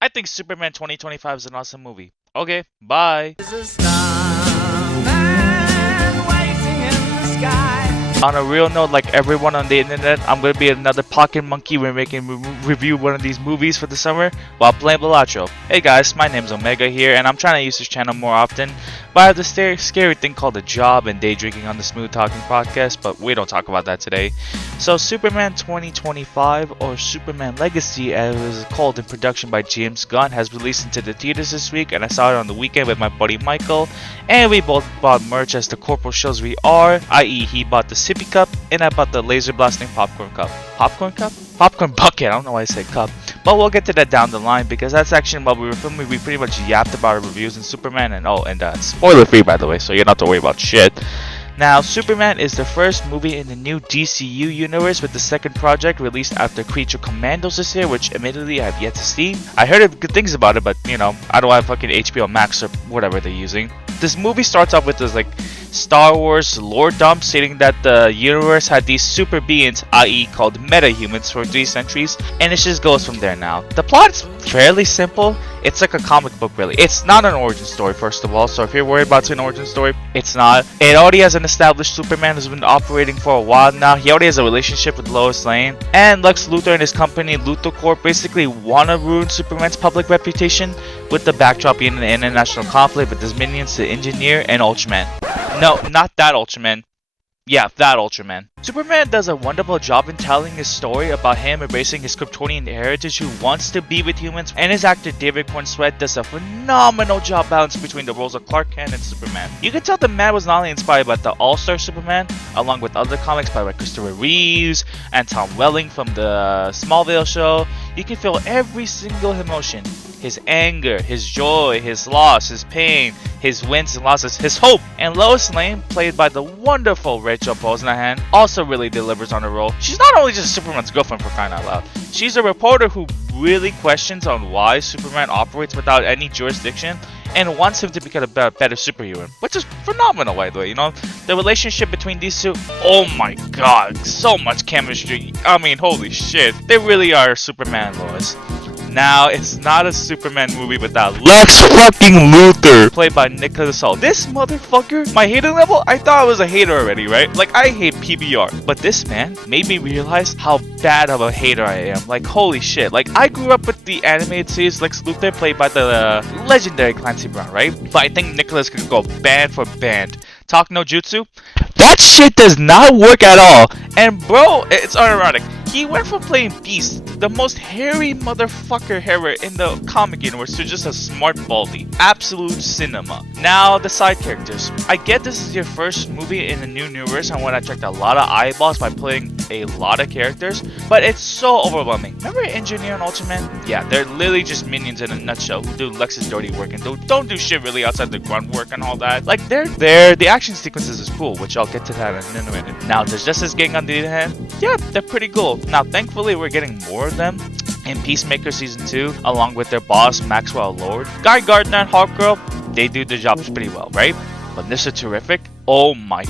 I think Superman 2025 is an awesome movie. Okay, bye. On a real note, like everyone on the internet, I'm gonna be another pocket monkey when making review one of these movies for the summer while playing Balacho. Hey guys, my name's Omega here, and I'm trying to use this channel more often, but I have this scary thing called a job and day drinking on the Smooth Talking podcast, but we don't talk about that today. So Superman 2025, or Superman Legacy as it was called in production by James Gunn, has released into the theaters this week, and I saw it on the weekend with my buddy Michael, and we both bought merch as the corporal shows we are, i.e. he bought the sippy cup and I bought the laser blasting popcorn cup. Popcorn cup? Popcorn bucket, I don't know why I said cup. But we'll get to that down the line because that's actually while we were filming we pretty much yapped about our reviews in Superman and spoiler free by the way, so you don't have to worry about shit. Now, Superman is the first movie in the new DCU universe with the second project released after Creature Commandos this year, which admittedly I have yet to see. I heard good things about it, but you know, I don't have fucking HBO Max or whatever they're using. This movie starts off with this like Star Wars lore dump stating that the universe had these super beings, i.e. called meta-humans, for 3 centuries, and it just goes from there now. The plot is fairly simple. It's like a comic book really. It's not an origin story first of all, so if you're worried about an origin story, it's not. It already has an established Superman who's been operating for a while now. He already has a relationship with Lois Lane, and Lex Luthor and his company Luthor Corp basically want to ruin Superman's public reputation, with the backdrop being an international conflict with his minions, the Engineer and Ultraman. No, not that Ultraman. Yeah, that Ultraman. Superman does a wonderful job in telling his story about him embracing his Kryptonian heritage who wants to be with humans, and his actor David Corn Sweat does a phenomenal job balancing between the roles of Clark Kent and Superman. You can tell the man was not only inspired by the All-Star Superman, along with other comics by Christopher Reeves and Tom Welling from the Smallville show. You can feel every single emotion. His anger, his joy, his loss, his pain, his wins and losses, his hope. And Lois Lane, played by the wonderful Rachel Brosnahan, also really delivers on her role. She's not only just Superman's girlfriend for crying out loud. She's a reporter who really questions on why Superman operates without any jurisdiction and wants him to become a better superhero, which is phenomenal by the way. You know, the relationship between these two, oh my god, so much chemistry. I mean, holy shit, they really are Superman and Lois. Now, it's not a Superman movie without Lex fucking Luthor, played by Nicholas Hoult. This motherfucker, my hater level, I thought I was a hater already, right? Like, I hate PBR. But this man made me realize how bad of a hater I am. Like, holy shit. Like, I grew up with the animated series Lex Luthor, played by the legendary Clancy Brown, right? But I think Nicholas could go band for band. Talk no jutsu? That shit does not work at all. And bro, it's ironic. He went from playing Beast, the most hairy motherfucker ever in the comic universe, to just a smart baldy. Absolute cinema. Now, the side characters. I get this is your first movie in the new universe and want to attract a lot of eyeballs by playing a lot of characters, but it's so overwhelming. Remember Engineer and Ultraman? Yeah, they're literally just minions in a nutshell who do Lex's dirty work and don't do shit really outside the grunt work and all that. Like, they're there. The action sequences is cool, which I'll get to that in a minute. Now, does Justice Gang on the other hand? Yeah, they're pretty cool. Now, thankfully, we're getting more of them in Peacemaker Season 2, along with their boss, Maxwell Lord. Guy Gardner and Hawkgirl, they do their jobs pretty well, right? But Mr. Terrific, oh my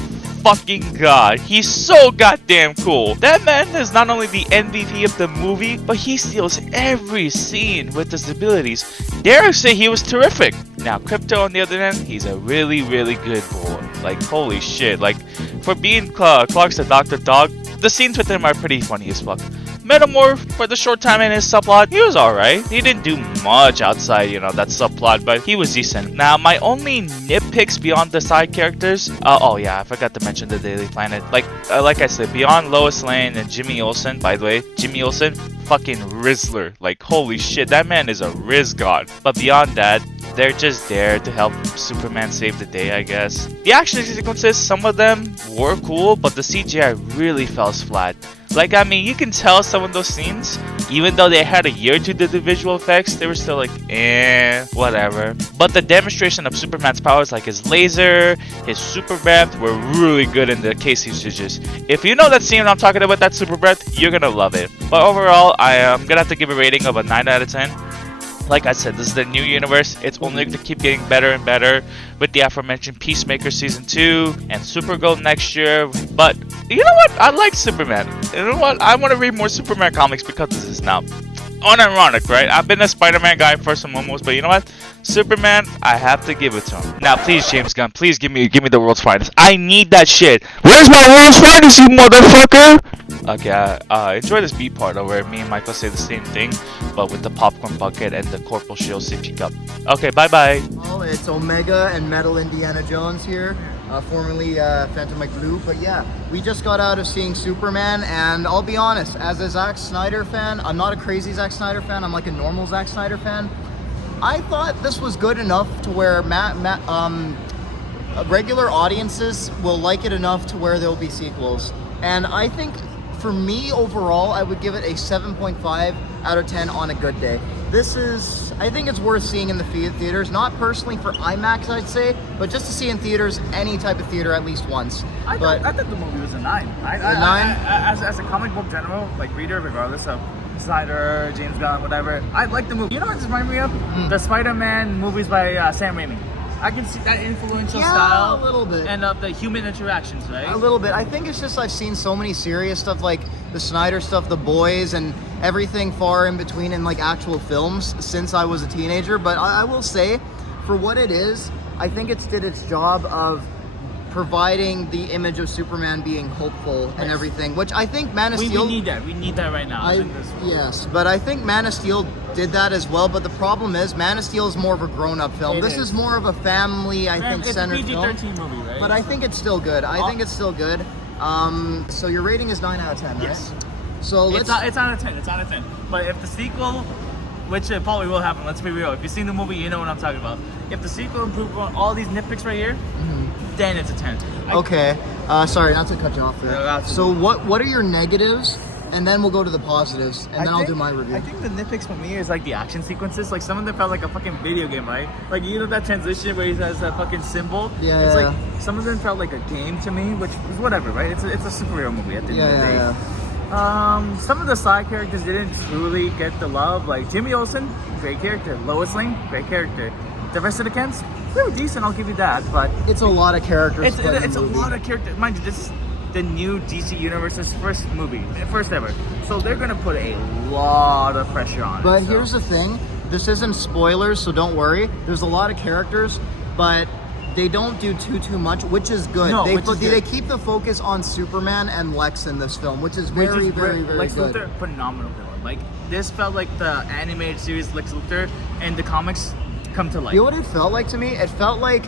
fucking god, he's so goddamn cool. That man is not only the MVP of the movie, but he steals every scene with his abilities. Dare I say he was terrific. Now, Crypto on the other hand, he's a really, really good boy. Like, holy shit. Like, for being Clark's the Dr. Dog, the scenes with him are pretty funny as fuck. Metamorph, for the short time in his subplot, he was alright. He didn't do much outside, you know, that subplot, but he was decent. Now, my only nitpicks beyond the side characters, oh yeah, I forgot to mention the Daily Planet. Like I said, beyond Lois Lane and Jimmy Olsen, by the way, Jimmy Olsen, fucking Rizzler. Like, holy shit, that man is a Riz god. But beyond that, they're just there to help Superman save the day, I guess. The action sequences, some of them were cool, but the CGI really fell flat. Like, I mean, you can tell some of those scenes, even though they had a year to do the visual effects, they were still like, whatever. But the demonstration of Superman's powers, like his laser, his super breath, were really good in the case usages. If you know that scene I'm talking about, that super breath, you're gonna love it. But overall, I am gonna have to give a rating of a 9 out of 10. Like I said, this is the new universe. It's only going to keep getting better and better with the aforementioned Peacemaker Season 2 and Supergirl next year. But you know what? I like Superman. You know what? I want to read more Superman comics because of this now. unironic, right? I've been a Spider-Man guy first and foremost, but you know what? Superman, I have to give it to him. Now, please, James Gunn, please give me the world's finest. I need that shit. Where's my world's finest, you motherfucker? Okay, enjoy this B part where me and Michael say the same thing, but with the popcorn bucket and the Corporal Shield sippy cup. Okay, bye-bye. Well, it's Omega and Metal Indiana Jones here, formerly Phantom Blue. But yeah, we just got out of seeing Superman, and I'll be honest, as a Zack Snyder fan, I'm not a crazy Zack Snyder fan, I'm like a normal Zack Snyder fan. I thought this was good enough to where regular audiences will like it enough to where there will be sequels. And I think for me overall, I would give it a 7.5 out of 10 on a good day. I think it's worth seeing in the theaters, not personally for IMAX, I'd say, but just to see in theaters, any type of theater at least once. I thought the movie was a 9. As a comic book general, like reader, regardless of Snyder, James Gunn, whatever, I like the movie. You know what this reminds me of? The Spider-Man movies by Sam Raimi. I can see that influential style, a little bit, and of the human interactions, right? A little bit. I think it's just I've seen so many serious stuff like the Snyder stuff, The Boys, and everything far in between in like actual films since I was a teenager. But I will say, for what it is, I think it's did its job of providing the image of Superman being hopeful and everything, which I think Man of Steel... We need that. We need that right now. Yes, but I think Man of Steel did that as well, but the problem is Man of Steel is more of a grown-up film. This is more of a family, I think, centered film. It's a PG-13 movie, right? But I think it's still good. I think it's still good. So your rating is 9 out of 10, right? Yes. So it's out of 10. It's out of 10. But if the sequel, which it probably will happen, let's be real. If you've seen the movie, you know what I'm talking about. If the sequel improved on all these nitpicks right here, then it's a 10. Okay. Sorry, not to cut you off there. No, so what are your negatives? And then we'll go to the positives, and then I'll do my review. I think the nitpicks for me is like the action sequences. Like some of them felt like a fucking video game, right? Like you know that transition where he has that fucking symbol. Yeah. It's like some of them felt like a game to me, which is whatever, right? It's a superhero movie at the end of the day. Some of the side characters didn't truly get the love. Like Jimmy Olsen, great character. Lois Lane, great character. The rest of the Kents, they were decent. I'll give you that, but it's a lot of characters. It's a lot of characters. Mind you, this is the new DC Universe's first movie, first ever. So they're gonna put a lot of pressure on it. But here's the thing: this isn't spoilers, so don't worry. There's a lot of characters, but they don't do too much, which is good. No, they keep the focus on Superman and Lex in this film, which is very good. Lex Luthor, phenomenal villain. Like this felt like the animated series Lex Luthor and the comics come to life. You know what it felt like to me? It felt like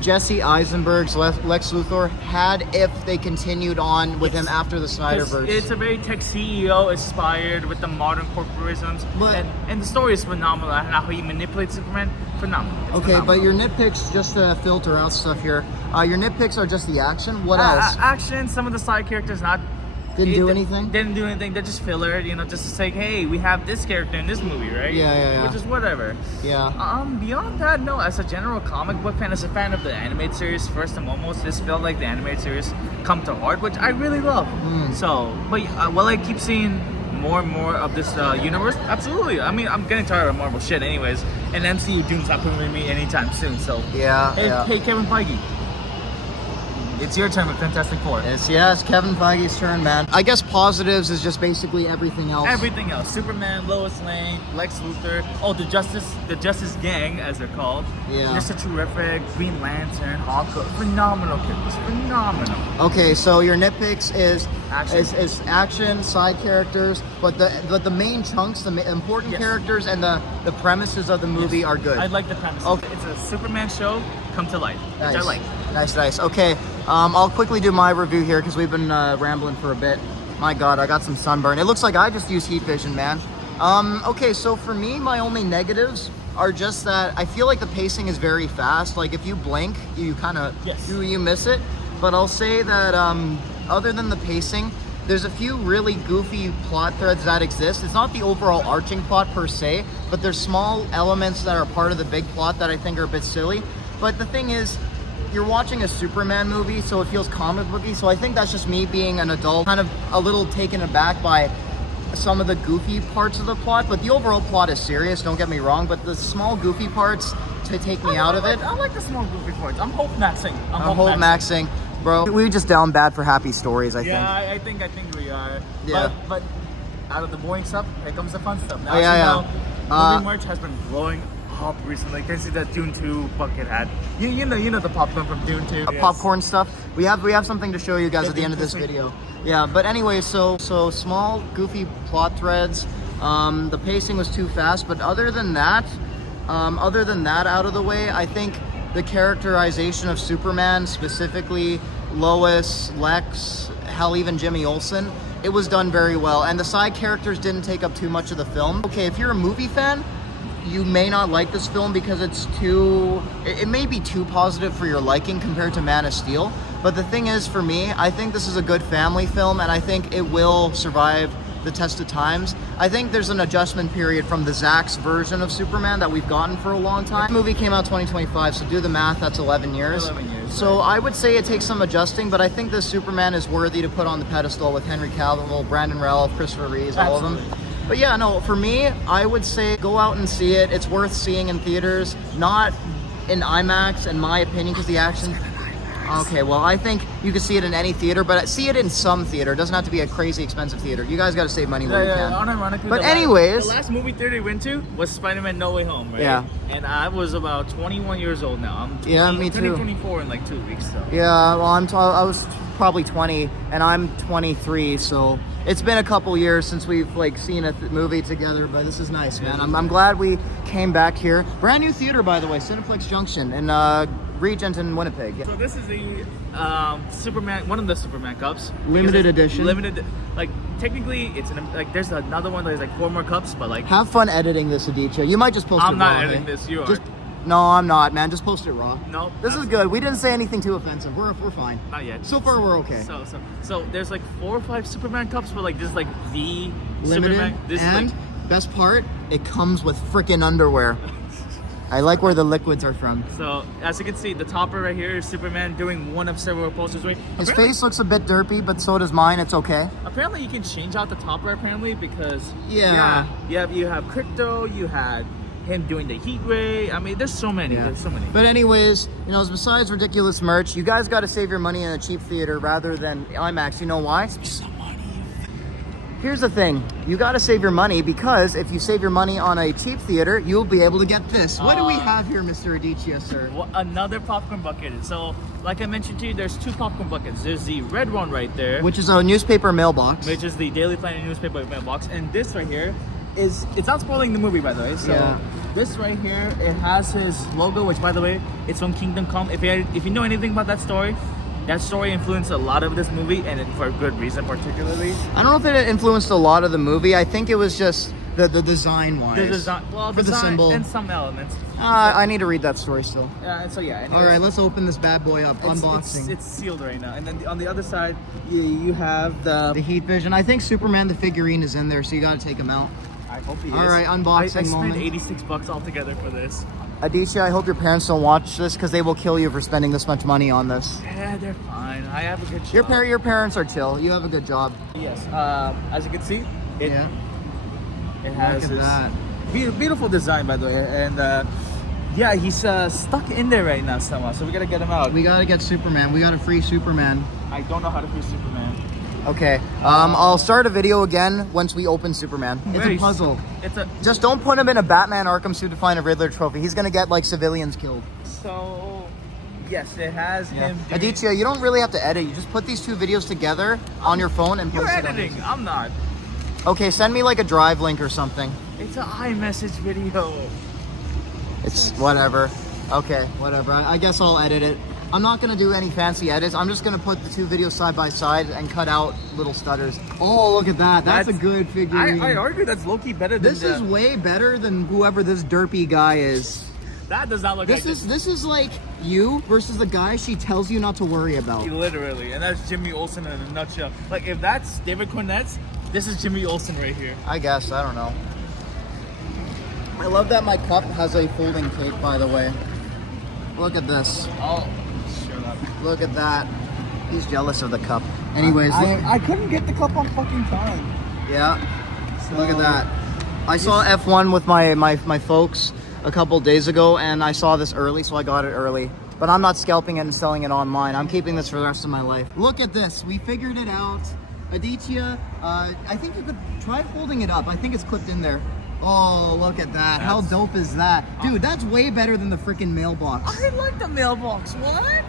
Jesse Eisenberg's Lex Luthor had if they continued on with him after the Snyderverse. It's a very tech CEO inspired with the modern corporations, and the story is phenomenal. And how he manipulates Superman, phenomenal. It's phenomenal. But your nitpicks, just to filter out stuff here, your nitpicks are just the action. What else? Action. Some of the side characters didn't do anything. They're just filler, you know, just to say, hey, we have this character in this movie, right? Yeah. Which is whatever. Yeah. Beyond that, no. As a general comic book fan, as a fan of the animated series, first and foremost, this felt like the animated series come to heart, which I really love. So, but will I keep seeing more and more of this universe? Absolutely. I mean, I'm getting tired of Marvel shit, anyways. And MCU Doom's not coming with me anytime soon. So, hey, Kevin Feige. It's your turn with Fantastic Four. It's Kevin Feige's turn, man. I guess positives is just basically everything else. Everything else. Superman, Lois Lane, Lex Luthor. Oh, the Justice Gang, as they're called. Yeah. Just a terrific Green Lantern, Hawkeye. Phenomenal characters. Phenomenal. Okay, so your nitpicks is action, side characters, but the main chunks, the important characters, and the premises of the movie are good. I like the premise. Okay. It's a Superman show come to life, which I like. Nice. Okay, I'll quickly do my review here because we've been rambling for a bit. My God, I got some sunburn. It looks like I just used heat vision, man. Okay, so for me, my only negatives are just that I feel like the pacing is very fast. Like if you blink, you kind of you miss it. But I'll say that other than the pacing, there's a few really goofy plot threads that exist. It's not the overall arching plot per se, but there's small elements that are part of the big plot that I think are a bit silly. But the thing is, you're watching a Superman movie, so it feels comic booky. So I think that's just me being an adult, kind of a little taken aback by some of the goofy parts of the plot. But the overall plot is serious, don't get me wrong. But the small goofy parts to take me out of it. I like the small goofy parts. I'm hope-maxxing. I'm hope-maxxing. Bro, we just down bad for happy stories, I think. Yeah, I think we are. Yeah. But out of the boring stuff, here comes the fun stuff. Now, Oh, yeah, yeah. Movie merch has been blowing up recently. Can you see that Dune 2 bucket hat? You know the popcorn from Dune 2. Yes. Popcorn stuff. We have something to show you guys at the end of this video. Yeah, but anyway, so small, goofy plot threads. The pacing was too fast, but other than that out of the way, I think the characterization of Superman, specifically Lois, Lex, hell, even Jimmy Olsen, it was done very well, and the side characters didn't take up too much of the film. Okay, if you're a movie fan, you may not like this film because it may be too positive for your liking compared to Man of Steel. But the thing is, for me, I think this is a good family film, and I think it will survive the test of times. I think there's an adjustment period from the Zack's version of Superman that we've gotten for a long time. The movie came out 2025, so do the math, that's 11 years. 11 years. So I would say it takes some adjusting, but I think this Superman is worthy to put on the pedestal with Henry Cavill, Brandon Routh, Christopher Reeves, all of them. But yeah, no, for me, I would say go out and see it. It's worth seeing in theaters, not in IMAX, in my opinion, because the action... Okay, well, I think you can see it in any theater, but see it in some theater. It doesn't have to be a crazy expensive theater. You guys got to save money where you can. Unironically, But anyways... the last movie theater we went to was Spider-Man No Way Home, right? Yeah. And I was about 21 years old now. I'm 20, Yeah, me too. 24 in like 2 weeks, so. Yeah, well, I was probably 20, and I'm 23, so it's been a couple years since we've like seen a movie together, but this is nice, man. I'm glad we came back here. Brand new theater, by the way, Cineplex Junction in Regent in Winnipeg. So this is the Superman, one of the Superman cups. Limited edition. Limited, like technically it's like there's another one there's like 4 more cups, but like Have fun editing this, Aditya. You might just post it I'm not raw, editing hey? this. You are. Just, no, I'm not, man. Just post it raw. No, This is good. We didn't say anything too offensive. We're fine. Not yet. So far, we're okay. So there's like 4 or 5 Superman cups, but like this is like the Limited, Superman. This and is like, best part, it comes with freaking underwear. I like where the liquids are from. so as you can see, the topper right here is Superman doing one of several poses. Right? His face looks a bit derpy, but so does mine. It's okay. Apparently, you can change out the topper. Apparently, because Yeah. you have Crypto. You had him doing the heat ray. I mean, there's so many. Yeah. There's so many. But anyways, you know, besides ridiculous merch, you guys got to save your money in a cheap theater rather than IMAX. You know why? Here's the thing. You got to save your money because if you save your money on a cheap theater, you'll be able to get this. What do we have here, Mr. Aditya, sir? Another popcorn bucket. So, like I mentioned to you, there's 2 popcorn buckets. There's the red one right there, Which is a newspaper mailbox. which is the Daily Planet newspaper mailbox, and this right here is, it's not spoiling the movie, by the way. So Yeah. this right here, it has his logo, which by the way, it's from Kingdom Come. If you know anything about that story influenced a lot of this movie, and for a good reason, particularly. I don't know if it influenced a lot of the movie. I think it was just the design wise. The design, well, For the design symbol. and some elements. I need to read that story still. And so yeah. All right, let's open this bad boy up. It's Unboxing. It's sealed right now, and then on the other side, you have the. The heat vision. I think Superman the figurine is in there, so you got to take him out. I hope he is. All right, unboxing I spent moment. $86 altogether for this. Aditya, I hope your parents don't watch this because they will kill you for spending this much money on this. Yeah, they're fine. I have a good job. Your parents are chill. You have a good job. Yes. As you can see, it has Look at this beautiful design, by the way, and yeah, he's stuck in there right now somehow. So we gotta get him out. We gotta get Superman. We gotta free Superman. I don't know how to free Superman. Okay. I'll start a video again once we open Superman. It's a puzzle. Just don't put him in a Batman Arkham suit to find a Riddler trophy. He's gonna get like civilians killed. So yes, it has him. Aditya, you don't really have to edit. You just put these 2 videos together on your phone and post You're it on editing. YouTube. I'm not. Okay, send me like a drive link or something. It's an iMessage video. It's whatever. Okay, whatever. I guess I'll edit it. I'm not gonna do any fancy edits. I'm just gonna put the 2 videos side by side and cut out little stutters. Oh, look at that. That's a good figurine. I argue that's low-key better than This is way better than whoever this derpy guy is. That does not look This like is like you versus the guy she tells you not to worry about. Literally, and that's Jimmy Olsen in a nutshell. Like, if that's David Cornett's, this is Jimmy Olsen right here. I guess. I don't know. I love that my cup has a folding cape, by the way. Look at this. Oh, shut up. Look at that. He's jealous of the cup. Anyways, look. I couldn't get the cup on fucking time. Yeah. Look at that. I saw F1 with my folks a couple days ago, and I saw this early, so I got it early. But I'm not scalping it and selling it online. I'm keeping this for the rest of my life. Look at this. We figured it out. Aditya, I think you could try holding it up. I think it's clipped in there. Oh, look at that. How dope is that? Dude, that's way better than the freaking mailbox. I like the mailbox. What?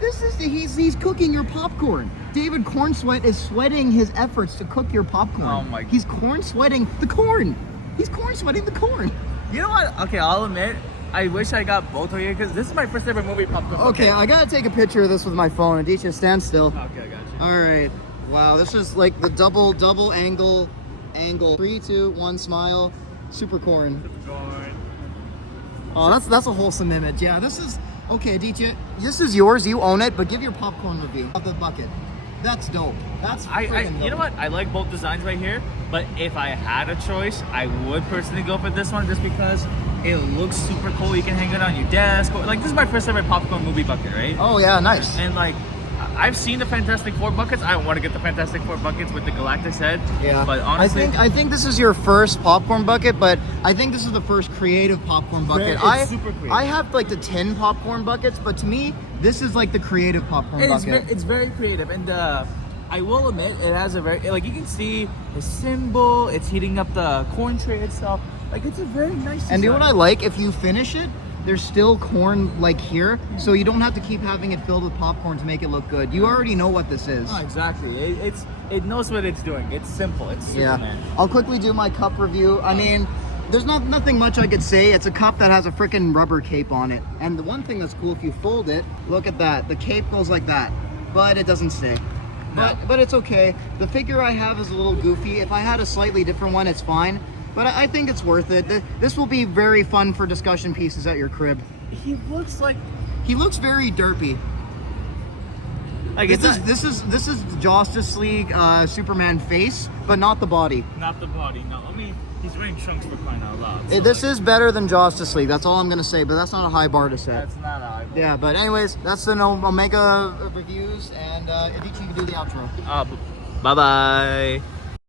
This is he's cooking your popcorn. David Corn Sweat is sweating his efforts to cook your popcorn. Oh my. He's corn sweating the corn. He's corn sweating the corn. You know what? Okay, I'll admit, I wish I got both of you because this is my first ever movie popcorn. Okay, I gotta take a picture of this with my phone. Aditya, stand still. Okay, I got you. All right. Wow, this is like the double angle. 3, 2, 1, smile. Super corn. Oh, that's a wholesome image. Yeah, this is okay, Aditya. This is yours. You own it, but give your popcorn review of the bucket. That's dope. That's freaking dope. You know what? I like both designs right here, but if I had a choice, I would personally go for this one just because it looks super cool. You can hang it on your desk. Like, this is my first ever popcorn movie bucket, right? Oh yeah, nice. And like, I've seen the Fantastic Four buckets. I want to get the Fantastic Four buckets with the Galactus head. Yeah. But honestly, I think this is your first popcorn bucket, but I think this is the first creative popcorn bucket. It's super creative. I have like the tin popcorn buckets, but to me, this is like the creative popcorn bucket. it's very creative, and I will admit it has a very, like, you can see the symbol. It's heating up the corn tray itself. Like, it's a very nice design. And you know what I like? If you finish it, there's still corn like here, so you don't have to keep having it filled with popcorn to make it look good. You already know what this is. Oh, exactly. It knows what it's doing. It's simple. It's Superman. I'll quickly do my cup review. I mean, there's nothing much I could say. It's a cup that has a freaking rubber cape on it. And the one thing that's cool, if you fold it, look at that. The cape goes like that, but it doesn't stay. No. But it's okay. The figure I have is a little goofy. If I had a slightly different one, it's fine. But I think it's worth it. This will be very fun for discussion pieces at your crib. He looks very derpy. like This is Justice League Superman face, but not the body. not the body. No, I mean, he's wearing trunks for crying out loud. So This is better than Justice League. That's all I'm gonna say. But that's not a high bar to set. that's not a eyeball. Yeah. But anyways, that's the Omega reviews, and Aditya, you can do the outro. Bye bye.